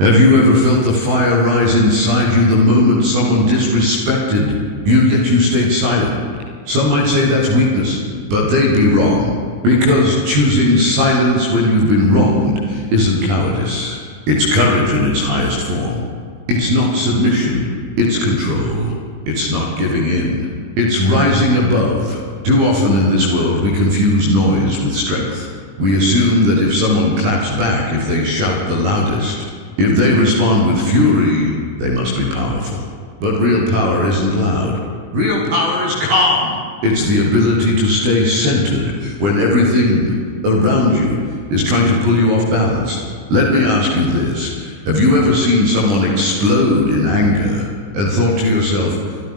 Have you ever felt the fire rise inside you the moment someone disrespected you, yet you stayed silent? Some might say that's weakness, but they'd be wrong. Because choosing silence when you've been wronged isn't cowardice. It's courage in its highest form. It's not submission, it's control. It's not giving in. It's rising above. Too often in this world we confuse noise with strength. We assume that if someone claps back, if they shout the loudest, if they respond with fury, they must be powerful. But real power isn't loud. Real power is calm. It's the ability to stay centered when everything around you is trying to pull you off balance. Let me ask you this. Have you ever seen someone explode in anger and thought to yourself,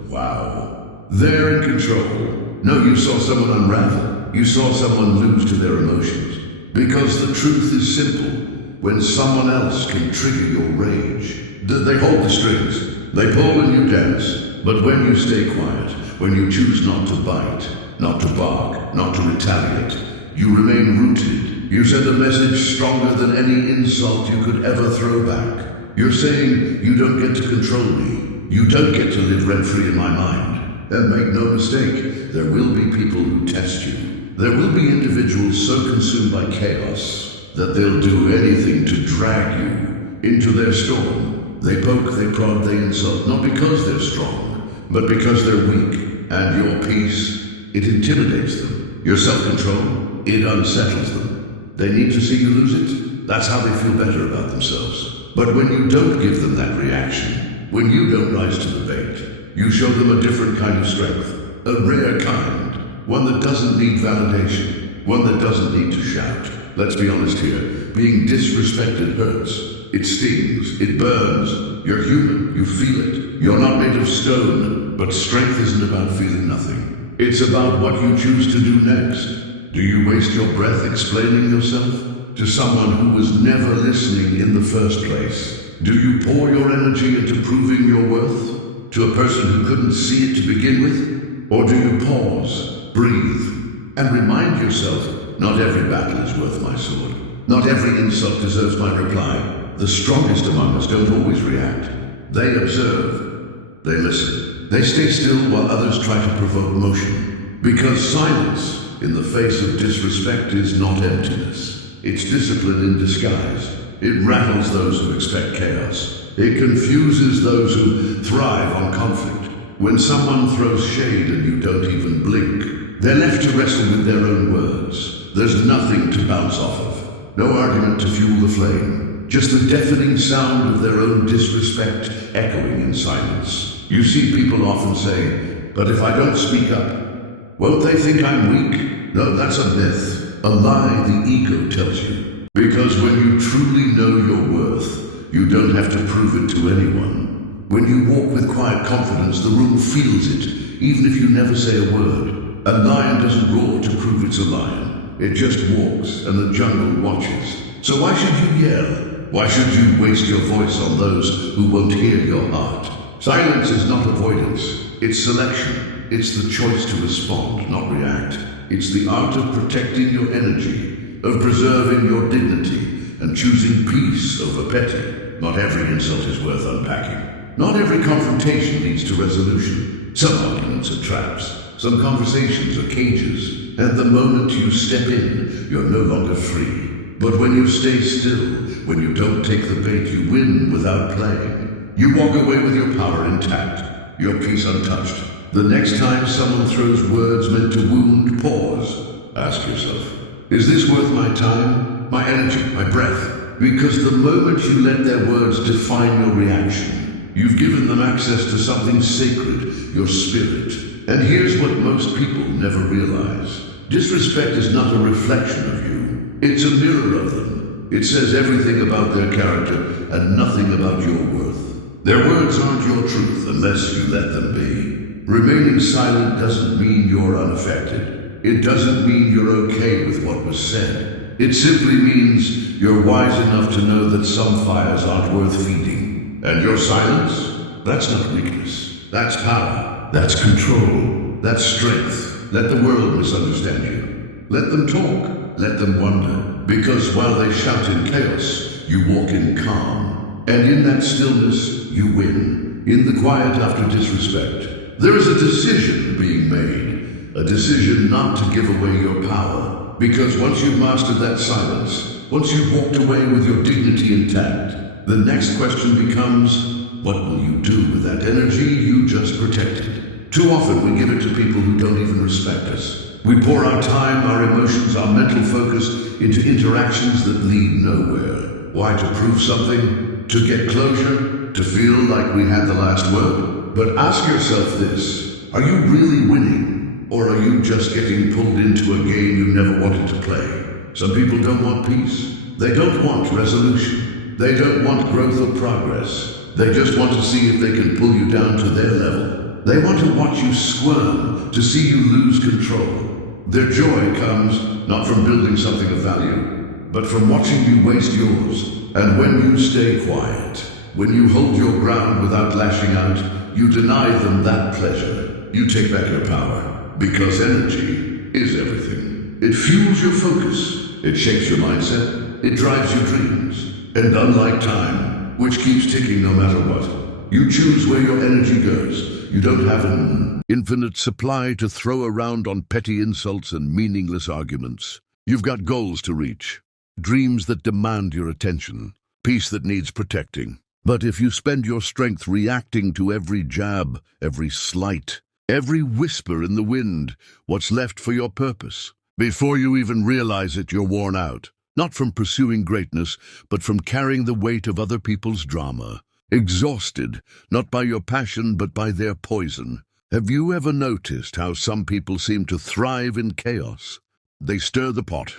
wow, they're in control? No, you saw someone unravel. You saw someone lose to their emotions. Because the truth is simple. When someone else can trigger your rage, they hold the strings, they pull and you dance. But when you stay quiet, when you choose not to bite, not to bark, not to retaliate, you remain rooted. You send a message stronger than any insult you could ever throw back. You're saying, you don't get to control me. You don't get to live rent-free in my mind. And make no mistake, there will be people who test you. There will be individuals so consumed by chaos that they'll do anything to drag you into their storm. They poke, they prod, they insult, not because they're strong, but because they're weak. And your peace, it intimidates them. Your self-control, it unsettles them. They need to see you lose it. That's how they feel better about themselves. But when you don't give them that reaction, when you don't rise to the bait, you show them a different kind of strength, a rare kind, one that doesn't need validation, one that doesn't need to shout. Let's be honest here, being disrespected hurts. It stings, it burns. You're human, you feel it. You're not made of stone, but strength isn't about feeling nothing. It's about what you choose to do next. Do you waste your breath explaining yourself to someone who was never listening in the first place? Do you pour your energy into proving your worth to a person who couldn't see it to begin with? Or do you pause, breathe, and remind yourself, not every battle is worth my sword. Not every insult deserves my reply. The strongest among us don't always react. They observe. They listen. They stay still while others try to provoke motion. Because silence in the face of disrespect is not emptiness. It's discipline in disguise. It rattles those who expect chaos. It confuses those who thrive on conflict. When someone throws shade and you don't even blink, they're left to wrestle with their own words. There's nothing to bounce off of. No argument to fuel the flame. Just the deafening sound of their own disrespect echoing in silence. You see people often say, but if I don't speak up, won't they think I'm weak? No, that's a myth. A lie the ego tells you. Because when you truly know your worth, you don't have to prove it to anyone. When you walk with quiet confidence, the room feels it, even if you never say a word. A lion doesn't roar to prove it's a lion. It just walks, and the jungle watches. So why should you yell? Why should you waste your voice on those who won't hear your heart? Silence is not avoidance. It's selection. It's the choice to respond, not react. It's the art of protecting your energy, of preserving your dignity, and choosing peace over petty. Not every insult is worth unpacking. Not every confrontation leads to resolution. Some arguments are traps. Some conversations are cages. And the moment you step in, you're no longer free. But when you stay still, when you don't take the bait, you win without playing. You walk away with your power intact, your peace untouched. The next time someone throws words meant to wound, pause. Ask yourself, is this worth my time, my energy, my breath? Because the moment you let their words define your reaction, you've given them access to something sacred, your spirit. And here's what most people never realize. Disrespect is not a reflection of you. It's a mirror of them. It says everything about their character and nothing about your worth. Their words aren't your truth unless you let them be. Remaining silent doesn't mean you're unaffected. It doesn't mean you're okay with what was said. It simply means you're wise enough to know that some fires aren't worth feeding. And your silence? That's not weakness. That's power. That's control. That's strength. Let the world misunderstand you. Let them talk. Let them wonder. Because while they shout in chaos, you walk in calm. And in that stillness, you win. In the quiet after disrespect, there is a decision being made. A decision not to give away your power. Because once you've mastered that silence, once you've walked away with your dignity intact, the next question becomes, what will you do with that energy you just protected? Too often we give it to people who don't even respect us. We pour our time, our emotions, our mental focus into interactions that lead nowhere. Why? To prove something? To get closure? To feel like we had the last word? But ask yourself this, are you really winning? Or are you just getting pulled into a game you never wanted to play? Some people don't want peace. They don't want resolution. They don't want growth or progress. They just want to see if they can pull you down to their level. They want to watch you squirm, to see you lose control. Their joy comes not from building something of value, but from watching you waste yours. And when you stay quiet, when you hold your ground without lashing out, you deny them that pleasure. You take back your power, because energy is everything. It fuels your focus, it shapes your mindset, it drives your dreams. And unlike time, which keeps ticking no matter what, you choose where your energy goes. You don't have an infinite supply to throw around on petty insults and meaningless arguments. You've got goals to reach, dreams that demand your attention, peace that needs protecting. But if you spend your strength reacting to every jab, every slight, every whisper in the wind, what's left for your purpose? Before you even realize it, you're worn out. Not from pursuing greatness, but from carrying the weight of other people's drama. Exhausted, not by your passion, but by their poison. Have you ever noticed how some people seem to thrive in chaos? They stir the pot.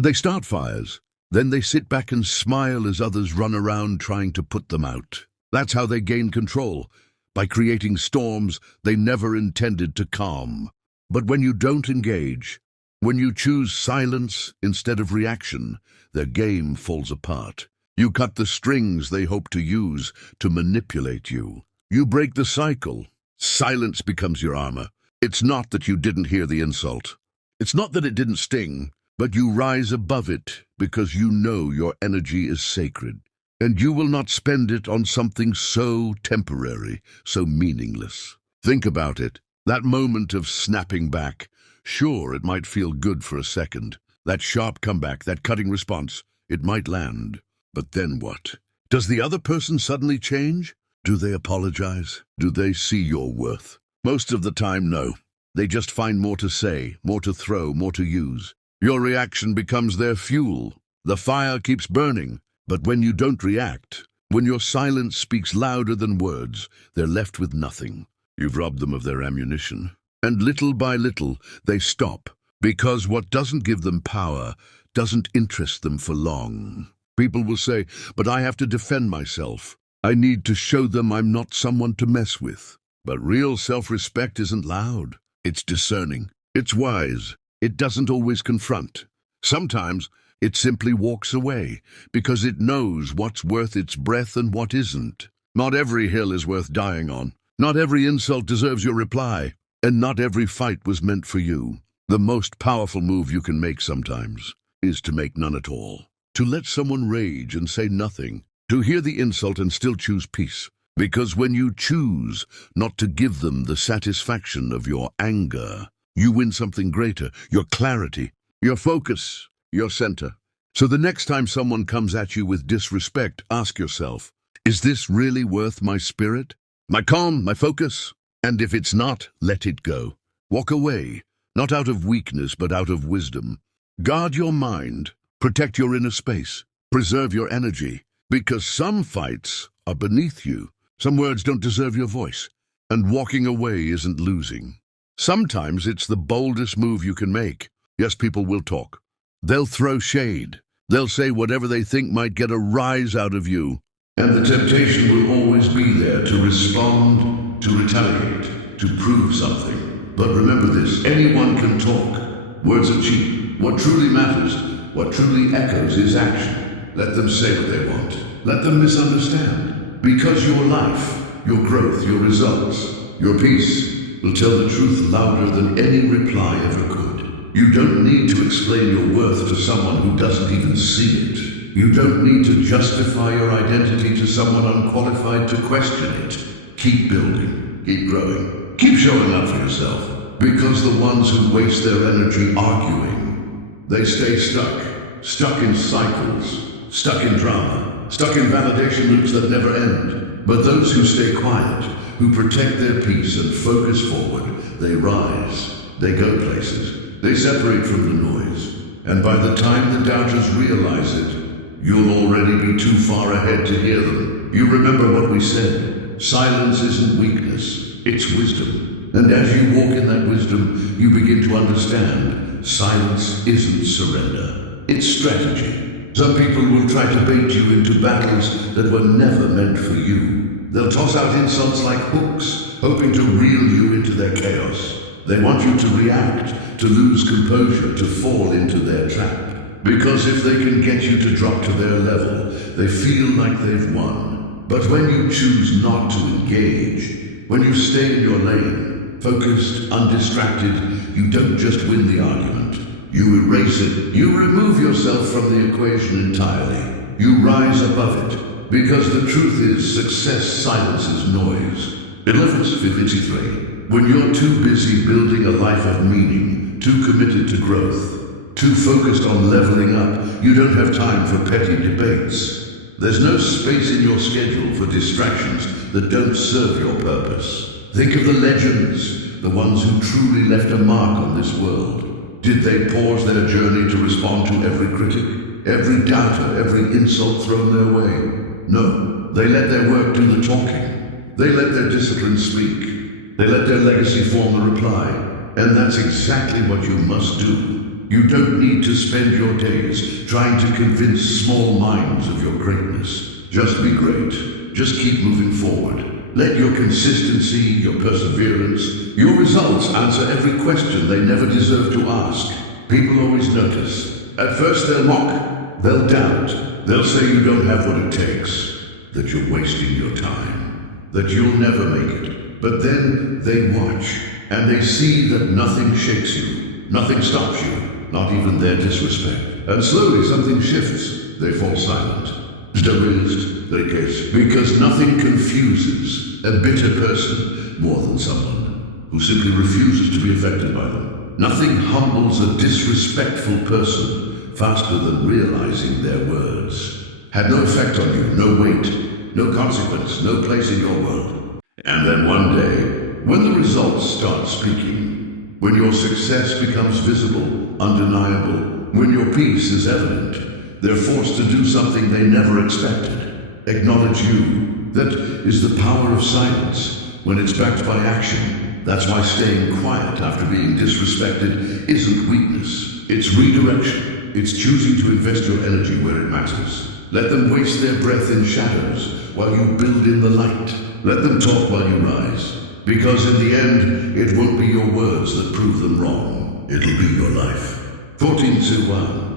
They start fires. Then they sit back and smile as others run around trying to put them out. That's how they gain control, by creating storms they never intended to calm. But when you don't engage, when you choose silence instead of reaction, their game falls apart. You cut the strings they hope to use to manipulate you. You break the cycle. Silence becomes your armor. It's not that you didn't hear the insult. It's not that it didn't sting, but you rise above it because you know your energy is sacred. And you will not spend it on something so temporary, so meaningless. Think about it. That moment of snapping back. Sure, it might feel good for a second. That sharp comeback, that cutting response, it might land. But then what? Does the other person suddenly change? Do they apologize? Do they see your worth? Most of the time, no. They just find more to say, more to throw, more to use. Your reaction becomes their fuel. The fire keeps burning. But when you don't react, when your silence speaks louder than words, they're left with nothing. You've robbed them of their ammunition. And little by little, they stop, because what doesn't give them power doesn't interest them for long. People will say, but I have to defend myself. I need to show them I'm not someone to mess with. But real self-respect isn't loud. It's discerning. It's wise. It doesn't always confront. Sometimes it simply walks away, because it knows what's worth its breath and what isn't. Not every hill is worth dying on. Not every insult deserves your reply. And not every fight was meant for you. The most powerful move you can make sometimes is to make none at all. To let someone rage and say nothing. To hear the insult and still choose peace. Because when you choose not to give them the satisfaction of your anger, you win something greater, your clarity, your focus, your center. So the next time someone comes at you with disrespect, ask yourself, is this really worth my spirit? My calm, my focus? And if it's not, let it go. Walk away, not out of weakness, but out of wisdom. Guard your mind, protect your inner space, preserve your energy, because some fights are beneath you. Some words don't deserve your voice, and walking away isn't losing. Sometimes it's the boldest move you can make. Yes, people will talk. They'll throw shade. They'll say whatever they think might get a rise out of you. And the temptation will always be there to respond, to retaliate, to prove something. But remember this, anyone can talk. Words are cheap. What truly matters, what truly echoes is action. Let them say what they want. Let them misunderstand. Because your life, your growth, your results, your peace will tell the truth louder than any reply ever could. You don't need to explain your worth to someone who doesn't even see it. You don't need to justify your identity to someone unqualified to question it. Keep building, keep growing, keep showing up for yourself. Because the ones who waste their energy arguing, they stay stuck in cycles, stuck in drama, stuck in validation loops that never end. But those who stay quiet, who protect their peace and focus forward, they rise, they go places, they separate from the noise. And by the time the doubters realize it, you'll already be too far ahead to hear them. You remember what we said. Silence isn't weakness, it's wisdom. And as you walk in that wisdom, you begin to understand silence isn't surrender, it's strategy. Some people will try to bait you into battles that were never meant for you. They'll toss out insults like hooks, hoping to reel you into their chaos. They want you to react, to lose composure, to fall into their trap. Because if they can get you to drop to their level, they feel like they've won. But when you choose not to engage, when you stay in your lane, focused, undistracted, you don't just win the argument. You erase it. You remove yourself from the equation entirely. You rise above it. Because the truth is, success silences noise. 11:53. When you're too busy building a life of meaning, too committed to growth, too focused on leveling up, you don't have time for petty debates. There's no space in your schedule for distractions that don't serve your purpose. Think of the legends, the ones who truly left a mark on this world. Did they pause their journey to respond to every critic, every doubter, every insult thrown their way? No, they let their work do the talking. They let their discipline speak. They let their legacy form the reply. And that's exactly what you must do. You don't need to spend your days trying to convince small minds of your greatness. Just be great. Just keep moving forward. Let your consistency, your perseverance, your results answer every question they never deserve to ask. People always notice. At first they'll mock, they'll doubt, they'll say you don't have what it takes, that you're wasting your time, that you'll never make it. But then they watch, and they see that nothing shakes you, nothing stops you. Not even their disrespect. And slowly something shifts. They fall silent. Stabilist, they case. Because nothing confuses a bitter person more than someone who simply refuses to be affected by them. Nothing humbles a disrespectful person faster than realizing their words had no effect on you, no weight, no consequence, no place in your world. And then one day, when the results start speaking, when your success becomes visible, undeniable, when your peace is evident, they're forced to do something they never expected. Acknowledge you. That is the power of silence when it's backed by action. That's why staying quiet after being disrespected isn't weakness. It's redirection. It's choosing to invest your energy where it matters. Let them waste their breath in shadows while you build in the light. Let them talk while you rise. Because in the end, it won't be your words that prove them wrong. It'll be your life. 14:1.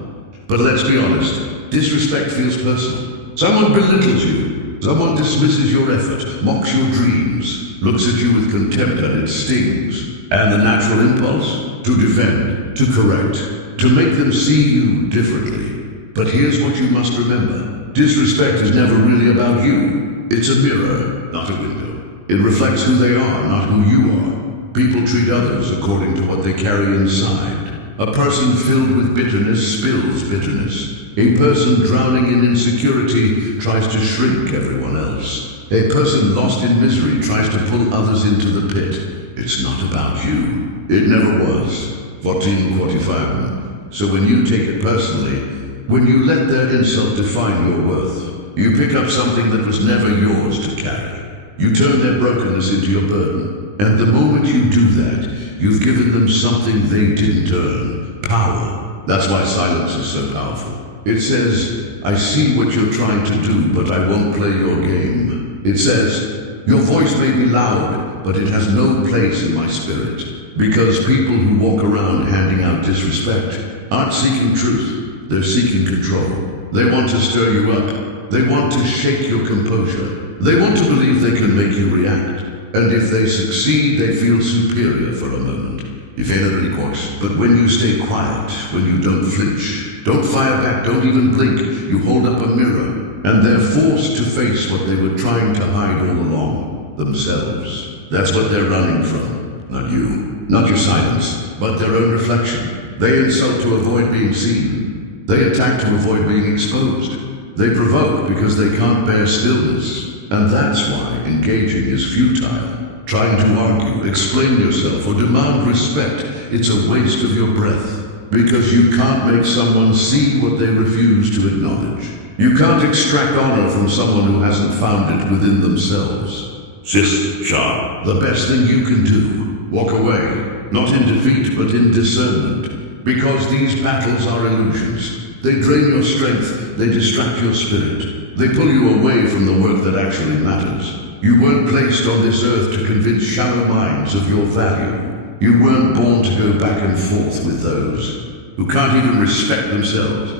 But let's be honest, disrespect feels personal. Someone belittles you. Someone dismisses your effort, mocks your dreams, looks at you with contempt, and it stings. And the natural impulse? To defend, to correct, to make them see you differently. But here's what you must remember. Disrespect is never really about you. It's a mirror, not a window. It reflects who they are, not who you are. People treat others according to what they carry inside. A person filled with bitterness spills bitterness. A person drowning in insecurity tries to shrink everyone else. A person lost in misery tries to pull others into the pit. It's not about you. It never was. 14:45. So when you take it personally, when you let their insult define your worth, you pick up something that was never yours to carry. You turn their brokenness into your burden. And the moment you do that, you've given them something they didn't earn. Power. That's why silence is so powerful. It says, I see what you're trying to do, but I won't play your game. It says, your voice may be loud, but it has no place in my spirit. Because people who walk around handing out disrespect aren't seeking truth. They're seeking control. They want to stir you up. They want to shake your composure. They want to believe they can make you react. And if they succeed, they feel superior for a moment. If anything, of course. But when you stay quiet, when you don't flinch, Don't fire back, don't even blink. You hold up a mirror, and they're forced to face what they were trying to hide all along, themselves. That's what they're running from. Not you, not your silence, but their own reflection. They insult to avoid being seen. They attack to avoid being exposed. They provoke because they can't bear stillness. And that's why engaging is futile. Trying to argue, explain yourself, or demand respect, it's a waste of your breath. Because you can't make someone see what they refuse to acknowledge. You can't extract honor from someone who hasn't found it within themselves. Sis, Shah, the best thing you can do, walk away, not in defeat, but in discernment. Because these battles are illusions. They drain your strength, they distract your spirit. They pull you away from the work that actually matters. You weren't placed on this earth to convince shallow minds of your value. You weren't born to go back and forth with those who can't even respect themselves,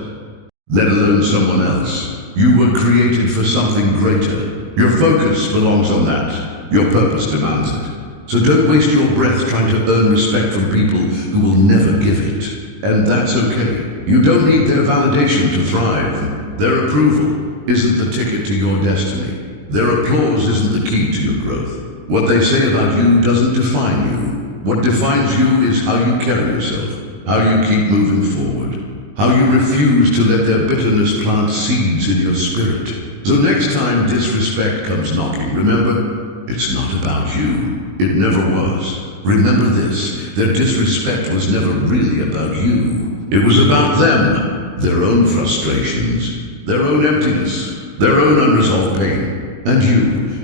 let alone someone else. You were created for something greater. Your focus belongs on that. Your purpose demands it. So don't waste your breath trying to earn respect from people who will never give it. And that's okay. You don't need their validation to thrive. Their approval isn't the ticket to your destiny. Their applause isn't the key to your growth. What they say about you doesn't define you. What defines you is how you carry yourself, how you keep moving forward, how you refuse to let their bitterness plant seeds in your spirit. So next time disrespect comes knocking, remember, it's not about you. It never was. Remember this, their disrespect was never really about you. It was about them, their own frustrations, their own emptiness, their own unresolved pain. And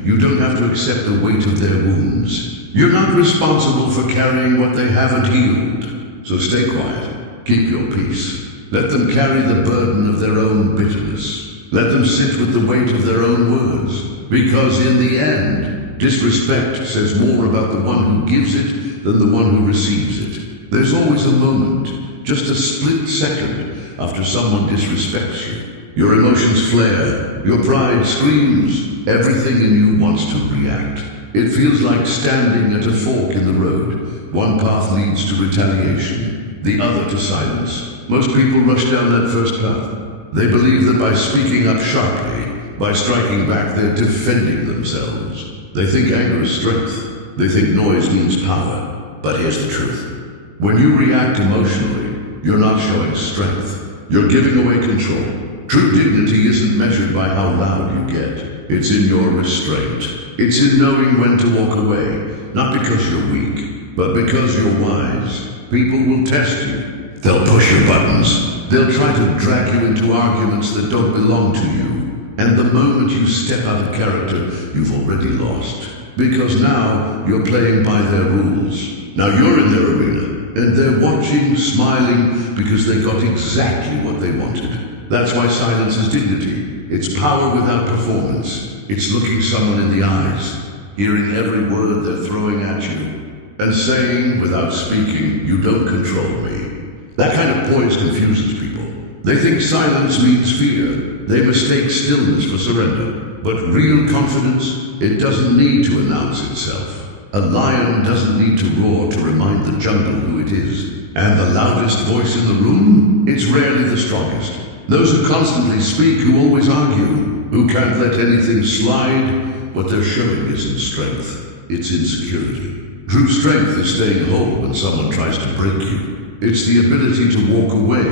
you don't have to accept the weight of their wounds. You're not responsible for carrying what they haven't healed. So stay quiet, keep your peace. Let them carry the burden of their own bitterness. Let them sit with the weight of their own words. Because in the end, disrespect says more about the one who gives it than the one who receives it. There's always a moment, just a split second, after someone disrespects you. Your emotions flare, your pride screams, everything in you wants to react. It feels like standing at a fork in the road. One path leads to retaliation, the other to silence. Most people rush down that first path. They believe that by speaking up sharply, by striking back, they're defending themselves. They think anger is strength. They think noise means power. But here's the truth. When you react emotionally, you're not showing strength. You're giving away control. True dignity isn't measured by how loud you get. It's in your restraint. It's in knowing when to walk away, not because you're weak, but because you're wise. People will test you. They'll push your buttons. They'll try to drag you into arguments that don't belong to you. And the moment you step out of character, you've already lost. Because now you're playing by their rules. Now you're in their arena, and they're watching, smiling, because they got exactly what they wanted. That's why silence is dignity. It's power without performance. It's looking someone in the eyes, hearing every word they're throwing at you, and saying, without speaking, you don't control me. That kind of poise confuses people. They think silence means fear. They mistake stillness for surrender. But real confidence, it doesn't need to announce itself. A lion doesn't need to roar to remind the jungle who it is. And the loudest voice in the room, it's rarely the strongest. Those who constantly speak, who always argue, who can't let anything slide, what they're showing isn't strength, it's insecurity. True strength is staying whole when someone tries to break you. It's the ability to walk away,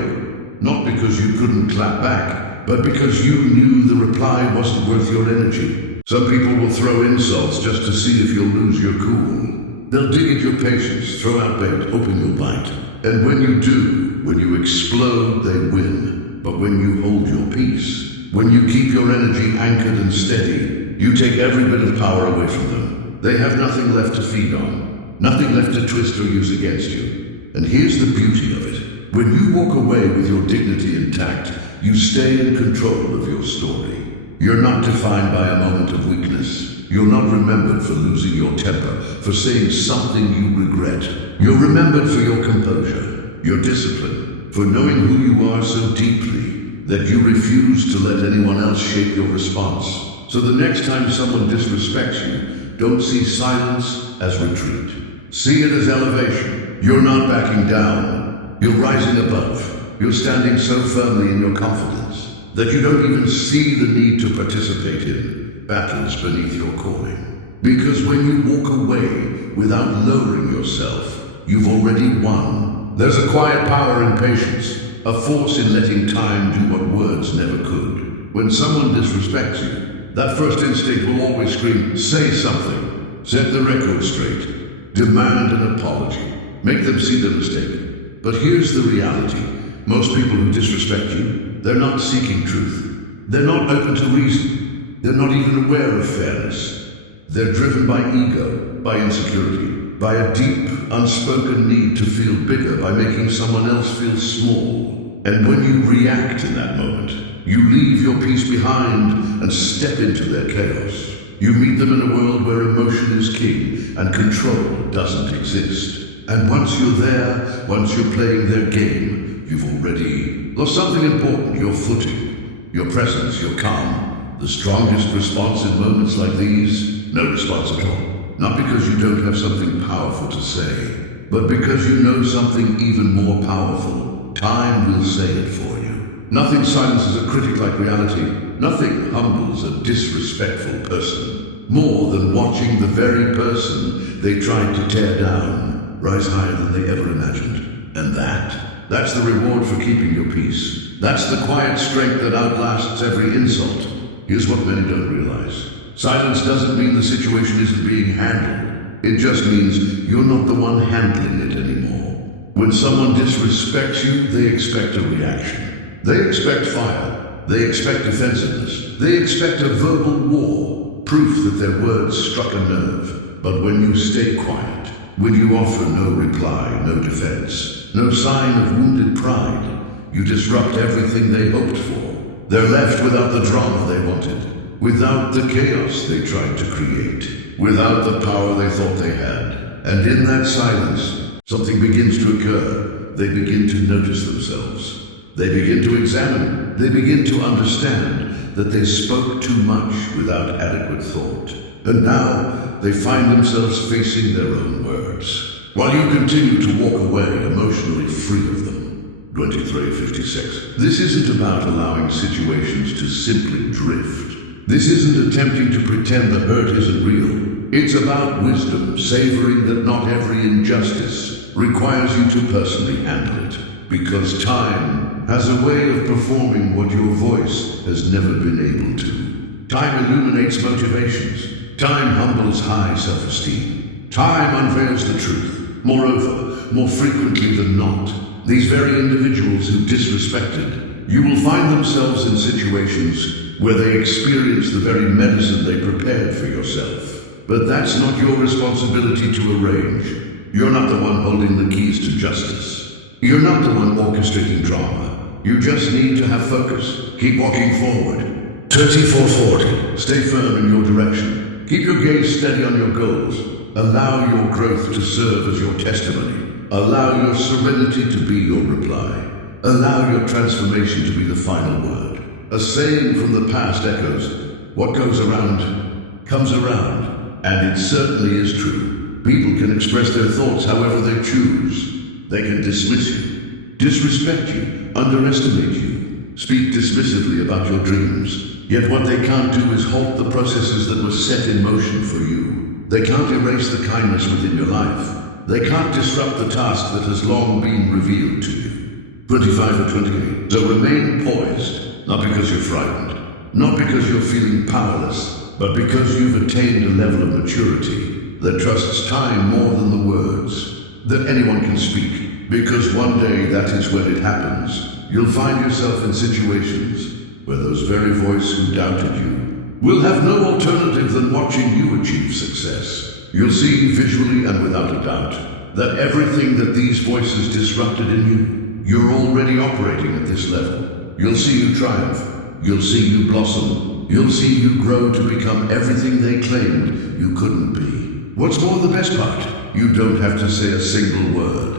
not because you couldn't clap back, but because you knew the reply wasn't worth your energy. Some people will throw insults just to see if you'll lose your cool. They'll dig at your patience, throw out bait, hoping you'll bite. And when you do, when you explode, they win. But when you hold your peace, when you keep your energy anchored and steady, you take every bit of power away from them. They have nothing left to feed on, nothing left to twist or use against you. And here's the beauty of it. When you walk away with your dignity intact, you stay in control of your story. You're not defined by a moment of weakness. You're not remembered for losing your temper, for saying something you regret. You're remembered for your composure, your discipline, for knowing who you are so deeply that you refuse to let anyone else shape your response. So the next time someone disrespects you, don't see silence as retreat. See it as elevation. You're not backing down. You're rising above. you're standing so firmly in your confidence that you don't even see the need to participate in battles beneath your calling. Because when you walk away without lowering yourself, you've already won. There's a quiet power in patience, a force in letting time do what words never could. When someone disrespects you, that first instinct will always scream, say something, set the record straight, demand an apology, make them see the mistake. But here's the reality. Most people who disrespect you, they're not seeking truth. They're not open to reason. They're not even aware of fairness. They're driven by ego, by insecurity, by a deep, unspoken need to feel bigger by making someone else feel small. And when you react in that moment, you leave your peace behind and step into their chaos. You meet them in a world where emotion is king and control doesn't exist. And once you're there, once you're playing their game, you've already lost something important, your footing, your presence, your calm. The strongest response in moments like these, no response at all. Not because you don't have something powerful to say, but because you know something even more powerful. Time will say it for you. Nothing silences a critic like reality. Nothing humbles a disrespectful person more than watching the very person they tried to tear down rise higher than they ever imagined. And that's the reward for keeping your peace. That's the quiet strength that outlasts every insult. Here's what many don't realize. Silence doesn't mean the situation isn't being handled. It just means you're not the one handling it anymore. When someone disrespects you, they expect a reaction. They expect fire. They expect defensiveness. They expect a verbal war, proof that their words struck a nerve. But when you stay quiet, when you offer no reply, no defense, no sign of wounded pride, you disrupt everything they hoped for. They're left without the drama they wanted, without the chaos they tried to create, without the power they thought they had. And in that silence, something begins to occur. They begin to notice themselves. They begin to examine. They begin to understand that they spoke too much without adequate thought. And now they find themselves facing their own words, while you continue to walk away emotionally free of them. 2356. This isn't about allowing situations to simply drift. This isn't attempting to pretend the hurt isn't real. It's about wisdom, savoring that not every injustice requires you to personally handle it. Because time has a way of performing what your voice has never been able to. Time illuminates motivations. Time humbles high self-esteem. Time unveils the truth. Moreover, more frequently than not, these very individuals who disrespected, you will find themselves in situations where they experience the very medicine they prepared for yourself. But that's not your responsibility to arrange. You're not the one holding the keys to justice. You're not the one orchestrating drama. You just need to have focus. Keep walking forward. 3440. Stay firm in your direction. Keep your gaze steady on your goals. Allow your growth to serve as your testimony. Allow your serenity to be your reply. Allow your transformation to be the final word. A saying from the past echoes, what goes around comes around. And it certainly is true. People can express their thoughts however they choose. They can dismiss you, disrespect you, underestimate you, speak dismissively about your dreams. Yet what they can't do is halt the processes that were set in motion for you. They can't erase the kindness within your life. They can't disrupt the task that has long been revealed to you. 25 or 28. So remain poised, not because you're frightened, not because you're feeling powerless, but because you've attained a level of maturity that trusts time more than the words that anyone can speak. Because one day, that is when it happens, you'll find yourself in situations where those very voices who doubted you will have no alternative than watching you achieve success. You'll see visually and without a doubt that everything that these voices disrupted in you, you're already operating at this level. You'll see you triumph. You'll see you blossom. You'll see you grow to become everything they claimed you couldn't be. What's more, the best part, you don't have to say a single word.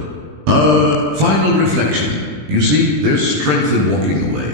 Final reflection. You see, there's strength in walking away.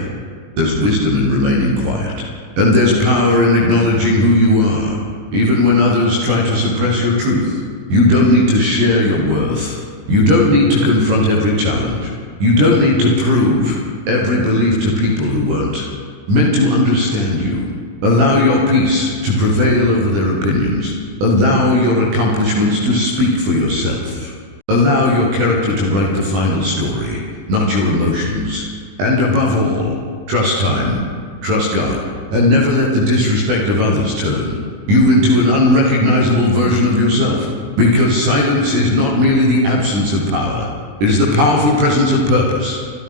There's wisdom in remaining quiet. And there's power in acknowledging who you are. Even when others try to suppress your truth, you don't need to share your worth. You don't need to confront every challenge. You don't need to prove every belief to people who weren't meant to understand you. Allow your peace to prevail over their opinions. Allow your accomplishments to speak for yourself. Allow your character to write the final story, not your emotions. And above all, trust time, trust God, and never let the disrespect of others turn you into an unrecognizable version of yourself. Because silence is not merely the absence of power, it is the powerful presence of purpose.